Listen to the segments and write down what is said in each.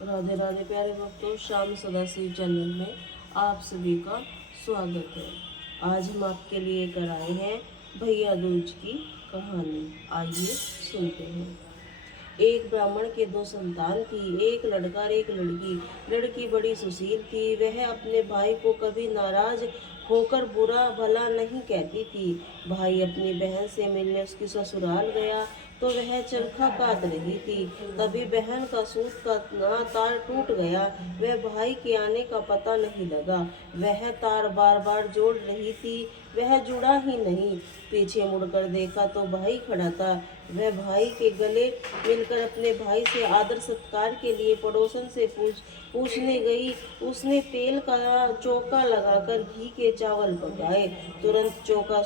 राधे राधे प्यारे भक्तों, श्याम सदाशिव चैनल में आप सभी का स्वागत है। आज हम आपके लिए कर आए हैं भैया दूज की कहानी। आइए सुनते हैं। एक ब्राह्मण के दो संतान थी, एक लड़का और एक लड़की। लड़की बड़ी सुशील थी, वह अपने भाई को कभी नाराज होकर बुरा भला नहीं कहती थी। भाई अपनी बहन से मिलने उसकी ससुराल गया तो वह चरखा काट रही थी। तभी बहन का सूत का तार टूट गया। वह भाई के आने का पता नहीं लगा। वह तार बार बार जोड़ रही थी, वह जुड़ा ही नहीं। पीछे मुड़कर देखा तो भाई खड़ा था। वह भाई के गले मिलकर अपने भाई से आदर सत्कार के लिए पड़ोसन से पूछने गई। उसने तेल का चौका लगाकर घी के चावल पकाए। तुरंत चौका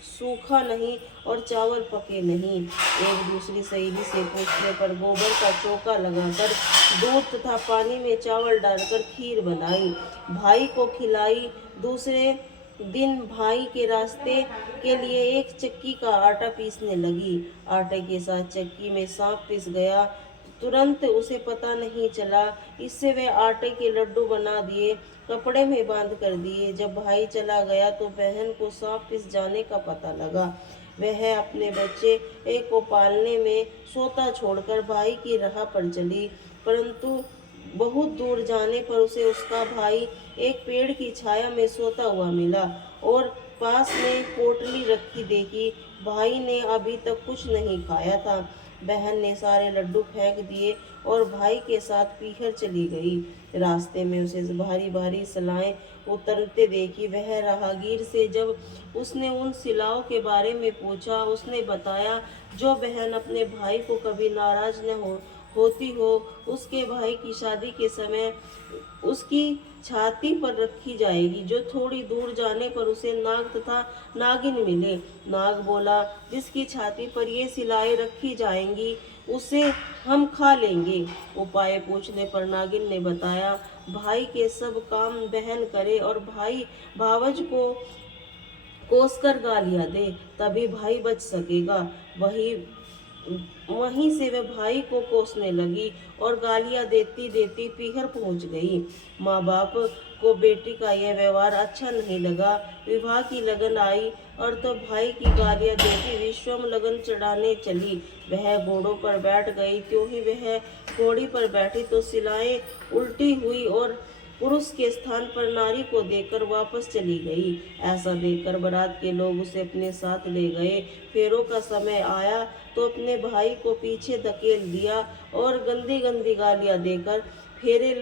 सूखा नहीं और चावल पके नहीं। एक दूसरी सहेली से पूछने पर गोबर का चौका लगाकर दूध तथा पानी में चावल डालकर खीर बनाई, भाई को खिलाई। दूसरे दिन भाई के रास्ते के लिए एक चक्की का आटा पीसने लगी। आटे के साथ चक्की में सांप पिस गया। तुरंत उसे पता नहीं चला। इससे वे आटे के लड्डू बना दिए, कपड़े में बांध कर दिए। जब भाई चला गया तो बहन को सांप पिस जाने का पता लगा। वह अपने बच्चे एक को पालने में सोता छोड़कर भाई की राह पर चली, परंतु बहुत दूर जाने पर उसे उसका भाई एक पेड़ की छाया में सोता हुआ मिला और पास में पोटली रखी देखी। भाई ने अभी तक कुछ नहीं खाया था। बहन ने सारे लड्डू फेंक दिए और भाई के साथ पीहर चली गई। रास्ते में उसे भारी भारी सिलाएं उतरते देखी। वह राहगीर से जब उसने उन सिलाओं के बारे में पूछा, उसने बताया जो बहन अपने भाई को कभी नाराज न होती हो, उसके भाई की शादी के समय उसकी छाती पर रखी जाएगी। जो थोड़ी दूर जाने पर उसे नाग तथा नागिन मिले। नाग बोला, जिसकी छाती पर ये सिलाई रखी जाएंगी उसे हम खा लेंगे। उपाय पूछने पर नागिन ने बताया, भाई के सब काम बहन करे और भाई भावज को कोसकर गालियां दे, तभी भाई बच सकेगा। वहीं से वह भाई को कोसने लगी और गालियां देती देती पीहर पहुंच गई। माँ बाप को बेटी का यह व्यवहार अच्छा नहीं लगा। विवाह की लगन आई और तो भाई की गालियां देती हुई स्वयं लगन चढ़ाने चली। वह घोड़ों पर बैठ गई। त्यों ही वह घोड़ी पर बैठी तो सिलाएं उल्टी हुई और पुरुष के स्थान पर नारी को देखकर वापस चली गई। ऐसा देखकर बारात के लोग उसे अपने साथ ले गए। फेरों का समय आया तो अपने भाई को पीछे धकेल दिया और गंदी गंदी गालियां देकर फेरे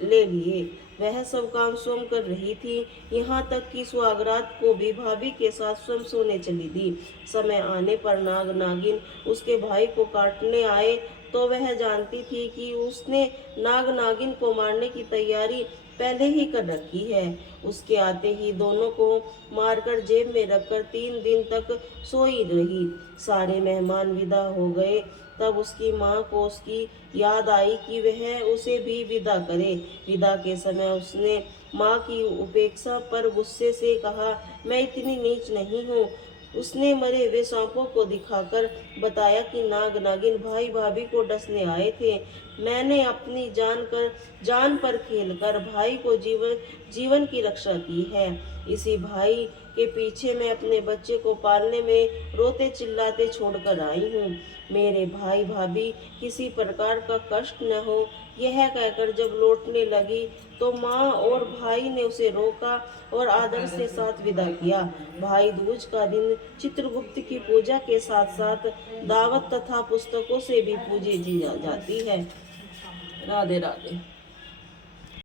ले लिए। वह सब काम स्वयं कर रही थी, यहाँ तक कि सुहागरात को भी भाभी के साथ स्वयं सोने चली थी। समय आने पर नाग नागिन उसके भाई को काटने आए तो वह जानती थी कि उसने नाग नागिन को मारने की तैयारी पहले ही कर रखी है। उसके आते ही दोनों को मारकर जेब में रखकर 3 दिन तक सोई रही। सारे मेहमान विदा हो गए। तब उसकी माँ को उसकी याद आई कि वह उसे भी विदा करे। विदा के समय उसने माँ की उपेक्षा पर गुस्से से कहा, मैं इतनी नीच नहीं हूँ। उसने मरे हुए सांपों को दिखाकर बताया कि नाग नागिन भाई भाभी को डसने आए थे। मैंने अपनी जान पर खेलकर भाई को जीवन की रक्षा की है। इसी भाई के पीछे मैं अपने बच्चे को पालने में रोते चिल्लाते छोड़कर आई हूँ। मेरे भाई भाभी किसी प्रकार का कष्ट न हो, यह कहकर जब लौटने लगी तो माँ और भाई ने उसे रोका और आदर से साथ विदा किया। भाई दूज का दिन चित्रगुप्त की पूजा के साथ साथ दावत तथा पुस्तकों से भी पूजी जाती है। राधे राधे।